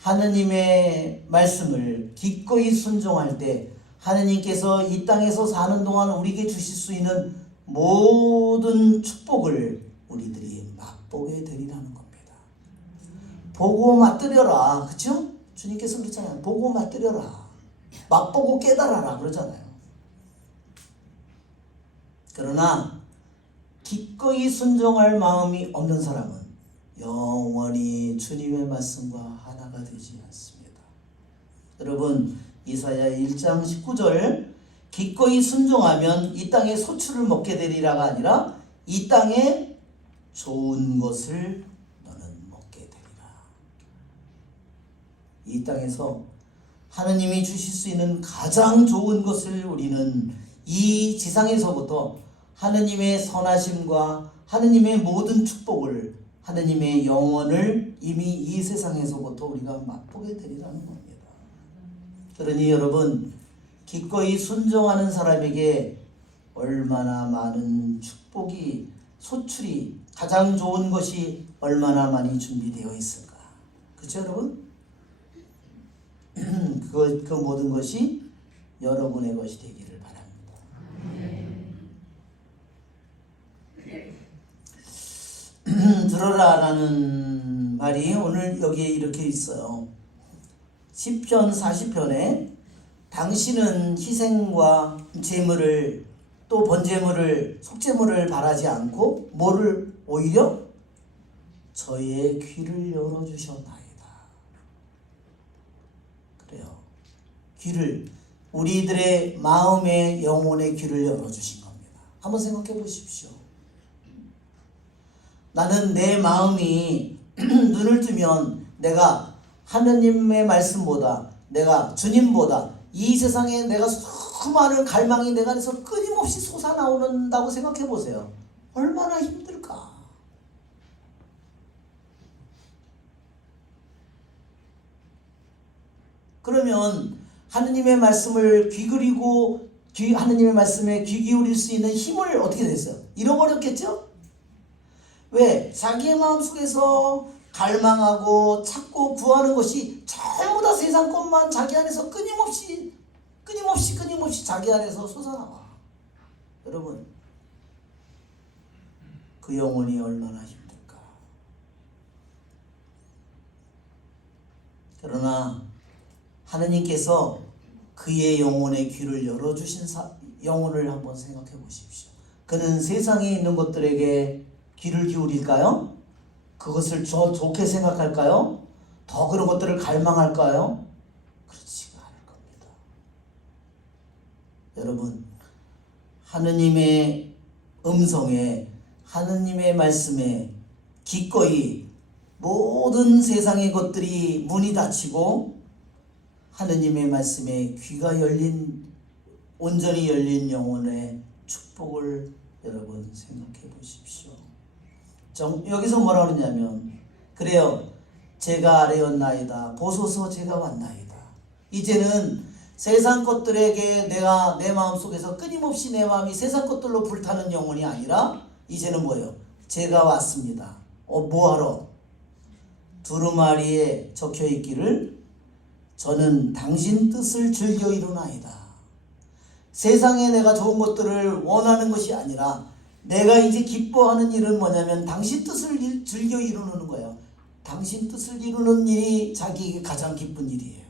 하느님의 말씀을 기꺼이 순종할 때 하느님께서 이 땅에서 사는 동안 우리에게 주실 수 있는 모든 축복을 우리들이 맛보게 되리라는 겁니다. 보고 맛들여라. 그렇죠? 주님께서 그랬잖아요. 보고 맛들여라. 맛보고 깨달아라 그러잖아요. 그러나 기꺼이 순종할 마음이 없는 사람은 영원히 주님의 말씀과 하나가 되지 않습니다. 여러분, 이사야 1장 19절 기꺼이 순종하면 이 땅에 소출을 먹게 되리라가 아니라 이 땅에 좋은 것을 너는 먹게 되리라. 이 땅에서 하느님이 주실 수 있는 가장 좋은 것을 우리는 이 지상에서부터 하느님의 선하심과 하느님의 모든 축복을, 하느님의 영원을 이미 이 세상에서부터 우리가 맛보게 되리라는 겁니다. 그러니 여러분, 기꺼이 순종하는 사람에게 얼마나 많은 축복이, 소출이, 가장 좋은 것이 얼마나 많이 준비되어 있을까. 그렇죠 여러분? 그 모든 것이 여러분의 것이 되기를 바랍니다. 들어라라는 말이 오늘 여기에 이렇게 있어요. 시편 40편에 당신은 희생과 제물을, 또 번제물을, 속제물을 바라지 않고 뭐를 오히려 저의 귀를 열어주셨나이다. 그래요. 귀를, 우리들의 마음의 영혼의 귀를 열어주신 겁니다. 한번 생각해 보십시오. 나는 내 마음이 눈을 뜨면 내가 하느님의 말씀보다, 내가 주님보다 이 세상에 내가 수많은 갈망이 내 안에서 끊임없이 솟아나오는다고 생각해 보세요. 얼마나 힘들까. 그러면 하느님의 말씀을 귀그리고 하느님의 말씀에 귀 기울일 수 있는 힘을 어떻게 됐어요? 잃어버렸겠죠? 왜? 자기의 마음속에서 갈망하고 찾고 구하는 것이 전부 다 세상 것만 자기 안에서 끊임없이 자기 안에서 솟아나와. 여러분, 그 영혼이 얼마나 힘들까. 그러나 하느님께서 그의 영혼의 귀를 열어주신 영혼을 한번 생각해 보십시오. 그는 세상에 있는 것들에게 귀를 기울일까요? 그것을 좋게 생각할까요? 더 그런 것들을 갈망할까요? 그렇지가 않을 겁니다. 여러분, 하느님의 음성에, 하느님의 말씀에 기꺼이 모든 세상의 것들이 문이 닫히고 하느님의 말씀에 귀가 열린, 온전히 열린 영혼의 축복을 여러분 생각해 보십시오. 여기서 뭐라 그러냐면, 그래요, 제가 아뢰었나이다, 보소서 제가 왔나이다. 이제는 세상 것들에게 내가 내 마음속에서 끊임없이 내 마음이 세상 것들로 불타는 영혼이 아니라 이제는 뭐예요? 제가 왔습니다. 뭐하러? 두루마리에 적혀있기를 저는 당신 뜻을 즐겨 이루나이다. 세상에 내가 좋은 것들을 원하는 것이 아니라 내가 이제 기뻐하는 일은 뭐냐면 당신 뜻을 즐겨 이루는 거예요. 당신 뜻을 이루는 일이 자기에게 가장 기쁜 일이에요.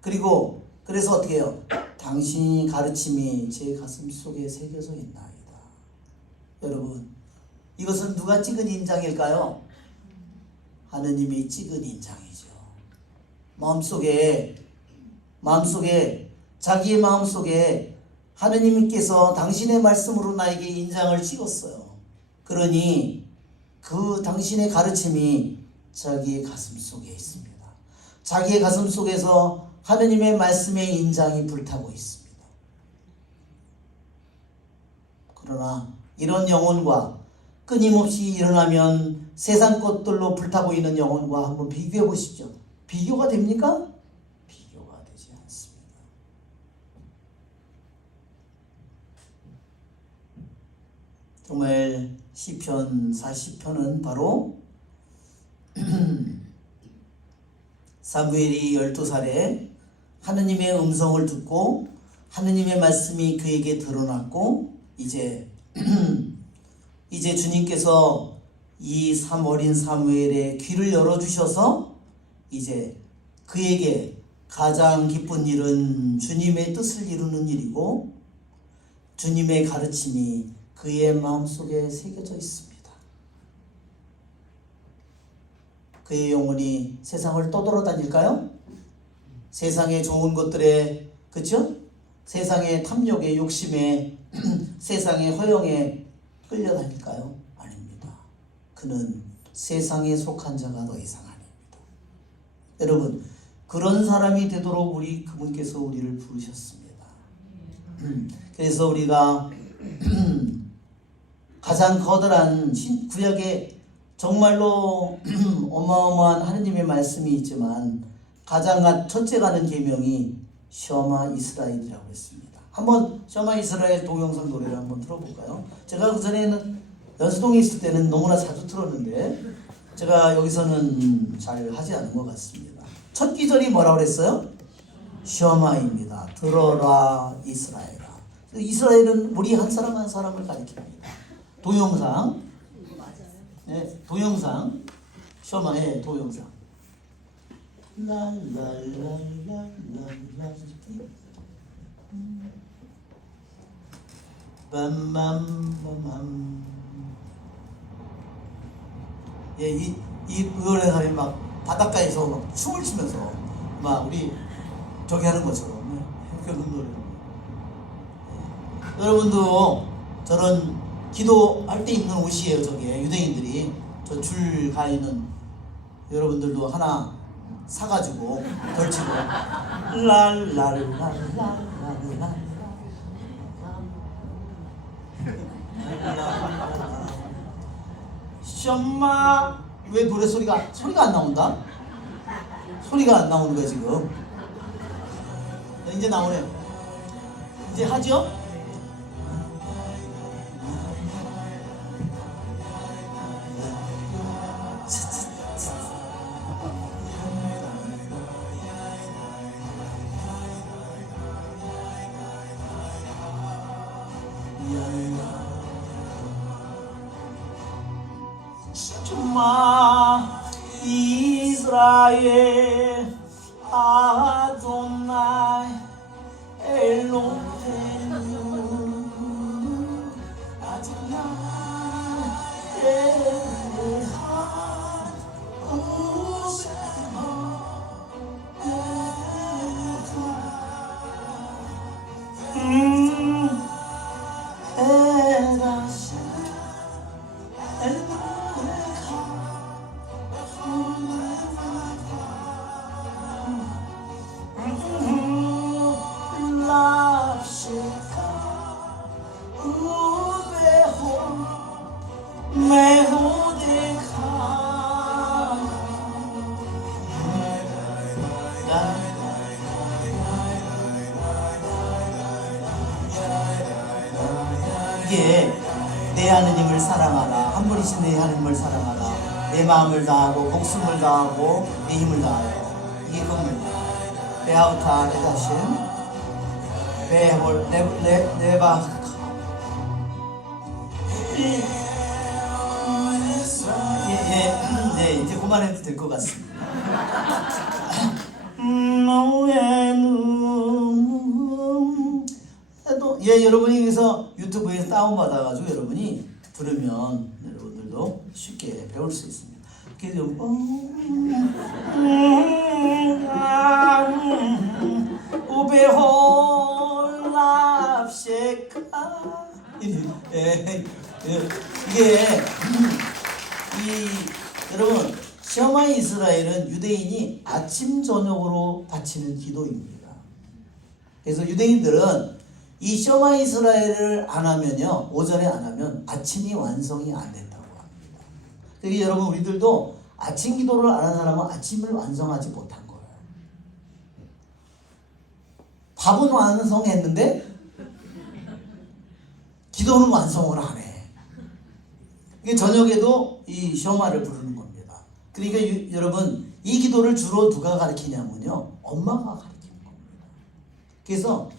그리고 그래서 어떻게 해요? 당신이 가르침이 제 가슴 속에 새겨져 있나이다. 여러분, 이것은 누가 찍은 인장일까요? 하느님이 찍은 인장이죠. 마음속에 자기의 마음속에 하느님께서 당신의 말씀으로 나에게 인장을 찍었어요. 그러니 그 당신의 가르침이 자기의 가슴 속에 있습니다. 자기의 가슴 속에서 하느님의 말씀의 인장이 불타고 있습니다. 그러나 이런 영혼과 끊임없이 일어나면 세상 것들로 불타고 있는 영혼과 한번 비교해 보십시오. 비교가 됩니까? 비교가 되지 않습니다. 정말 시편 40편은 바로 사무엘이 12살에 하느님의 음성을 듣고 하느님의 말씀이 그에게 드러났고 이제 주님께서 이 어린 사무엘의 귀를 열어주셔서 이제 그에게 가장 기쁜 일은 주님의 뜻을 이루는 일이고 주님의 가르침이 그의 마음속에 새겨져 있습니다. 그의 영혼이 세상을 떠돌아다닐까요? 세상의 좋은 것들에, 그렇죠? 세상의 탐욕에, 욕심에, 세상의 허영에 끌려다닐까요? 아닙니다. 그는 세상에 속한 자가 더 이상 아닙니다. 여러분, 그런 사람이 되도록 그분께서 우리를 부르셨습니다. 그래서 우리가 가장 거대한 구약에 정말로 어마어마한 하느님의 말씀이 있지만 가장 첫째 가는 계명이 셔마 이스라엘이라고 했습니다. 한번 셔마 이스라엘 동영상 노래를 한번 들어볼까요? 제가 그 전에는 연수동에 있을 때는 너무나 자주 틀었는데 제가 여기서는 잘 하지 않은 것 같습니다. 첫 기절이 뭐라고 그랬어요? 셔마입니다. 들어라 이스라엘아. 이스라엘은 우리 한 사람 한 사람을 가리킵니다. 동영상, 네, 동영상, 셔마의 동영상. 빰빰빰빰. 예, 이 노래 사람이 막 바닷가에서 막 춤을 추면서 막 우리 저기 하는 것처럼 그런 노래. 여러분도 저런 기도할 때 입는 옷이에요. 저게 유대인들이 저 줄 가 있는 여러분들도 하나 사가지고 걸치고 랄랄랄랄랄랄 셔마. 왜 노래 소리가 안 나온다? 소리가 안 나오는 거야 지금. 이제 나오네. 이제 하죠? 셔마 이스라엘 아도나이 엘로헤inu 아도나이 엘로헤inu 이게 내 하느님을 사랑하라, 한 분이신 내 하느님을 사랑하라, 내 마음을 다하고 목숨을 다하고 내 힘을 다하여. 이게 그겁니다. 베아우타 에다신 베볼 네바. 네, 이제 그만해도 될 것 같습니다. 예, 여러분이 그래서 유튜브에서 다운받아가지고 여러분이 들으면 여러분들도 쉽게 배울 수 있습니다. 그래서 우베홀랍셰카 이게 여러분 셔마 이스라엘은 유대인이 아침 저녁으로 바치는 기도입니다. 그래서 유대인들은 이 셔마 이스라엘을 안 하면요, 오전에 안 하면 아침이 완성이 안 된다고 합니다. 그래서 여러분 우리들도 아침 기도를 안 하는 사람은 아침을 완성하지 못한 거예요. 밥은 완성했는데 기도는 완성을 안 해. 이게 저녁에도 이 셔마를 부르는 겁니다. 그러니까 여러분 이 기도를 주로 누가 가르치냐면요, 엄마가 가르치는 겁니다. 그래서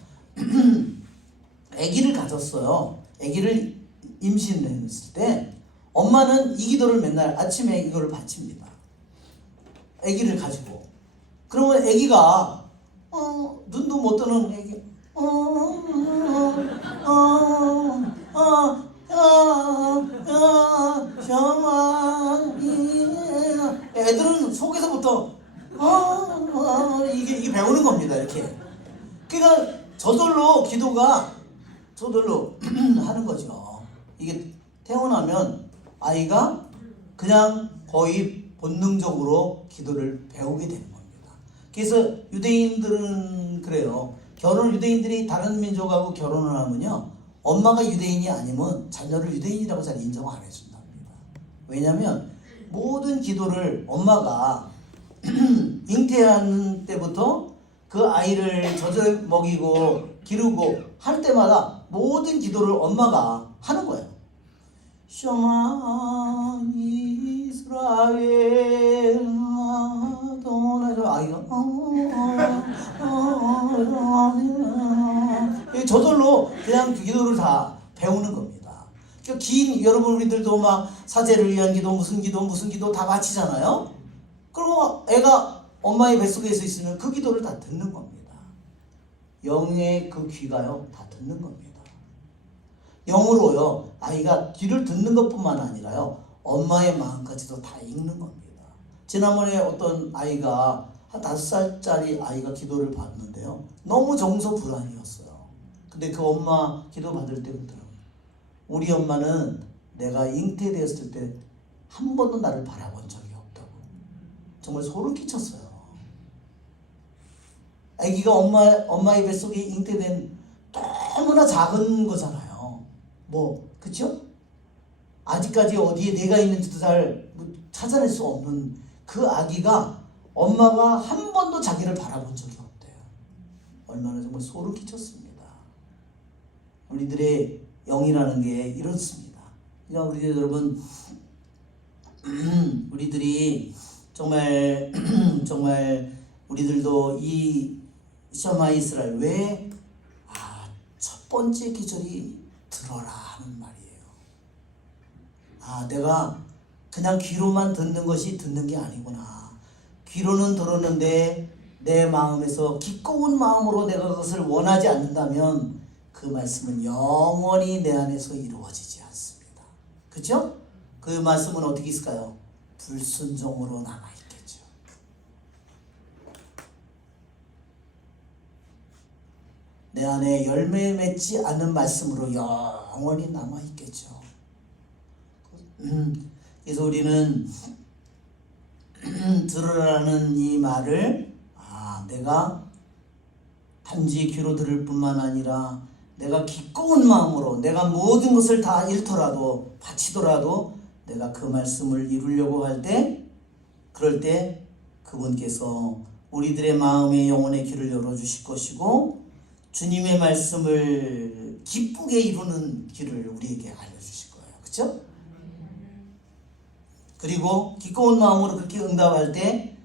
아기를 가졌어요. 아기를 임신했을 때 엄마는 이 기도를 맨날 아침에 이거를 바칩니다. 아기를 가지고. 그러면 아기가 눈도 못 뜨는 아기 애들은 속에서부터 이게 배우는 겁니다. 이렇게. 그러니까 저절로 기도가 저절로 하는 거죠. 이게 태어나면 아이가 그냥 거의 본능적으로 기도를 배우게 되는 겁니다. 그래서 유대인들은 그래요. 유대인들이 다른 민족하고 결혼을 하면요, 엄마가 유대인이 아니면 자녀를 유대인이라고 잘 인정 안 해준답니다. 왜냐하면 모든 기도를 엄마가 잉태하는 때부터 그 아이를 젖을 먹이고 기르고 할 때마다 모든 기도를 엄마가 하는 거예요. 셔마 이스라엘 아도나이, 아이가 저절로 그냥 그 기도를 다 배우는 겁니다. 그러니까 여러분 우리들도 막 사제를 위한 기도 무슨 기도 다 바치잖아요. 그리고 애가 엄마의 뱃속에서 있으면 그 기도를 다 듣는 겁니다. 영의 그 귀가요, 다 듣는 겁니다. 영으로요, 아이가 귀를 듣는 것뿐만 아니라요, 엄마의 마음까지도 다 읽는 겁니다. 지난번에 어떤 아이가 한 5살짜리 아이가 기도를 받는데요, 너무 정서불안이었어요. 근데 그 엄마 기도 받을 때 그러더라고요. 우리 엄마는 내가 잉태되었을 때 한 번도 나를 바라본 적이 없다고. 정말 소름 끼쳤어요. 아기가 엄마의 뱃속에 잉태된 너무나 작은 거잖아요. 그쵸? 아직까지 어디에 내가 있는지도 잘 찾아낼 수 없는 그 아기가 엄마가 한 번도 자기를 바라본 적이 없대요. 얼마나 정말 소름 끼쳤습니다. 우리들의 영이라는 게 이렇습니다. 그러니까 우리 여러분, 우리들이 정말 우리들도 이 셔마 이스라엘 왜 첫 번째 기절이 들어라 하는 말이에요. 내가 그냥 귀로만 듣는 것이 듣는 게 아니구나. 귀로는 들었는데 내 마음에서 기꺼운 마음으로 내가 그것을 원하지 않는다면 그 말씀은 영원히 내 안에서 이루어지지 않습니다. 그렇죠? 그 말씀은 어떻게 있을까요? 불순종으로 남아있겠죠. 내 안에 열매 맺지 않는 말씀으로 영원히 남아있겠죠. 그래서 우리는 들으라는 이 말을 내가 단지 귀로 들을 뿐만 아니라 내가 기꺼운 마음으로 내가 모든 것을 다 잃더라도 바치더라도 내가 그 말씀을 이루려고 할 때, 그럴 때 그분께서 우리들의 마음의 영혼의 귀를 열어주실 것이고 주님의 말씀을 기쁘게 이루는 길을 우리에게 알려주실 거예요. 그렇죠? 그리고 기꺼운 마음으로 그렇게 응답할 때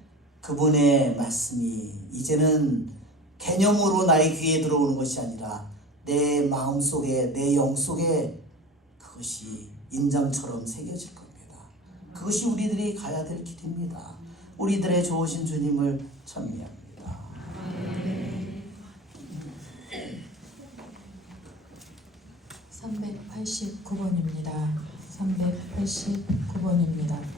그분의 말씀이 이제는 개념으로 나의 귀에 들어오는 것이 아니라 내 마음속에, 내 영속에 그것이 인장처럼 새겨질 겁니다. 그것이 우리들이 가야 될 길입니다. 우리들의 좋으신 주님을 찬미합니다. 389번입니다. 389번입니다.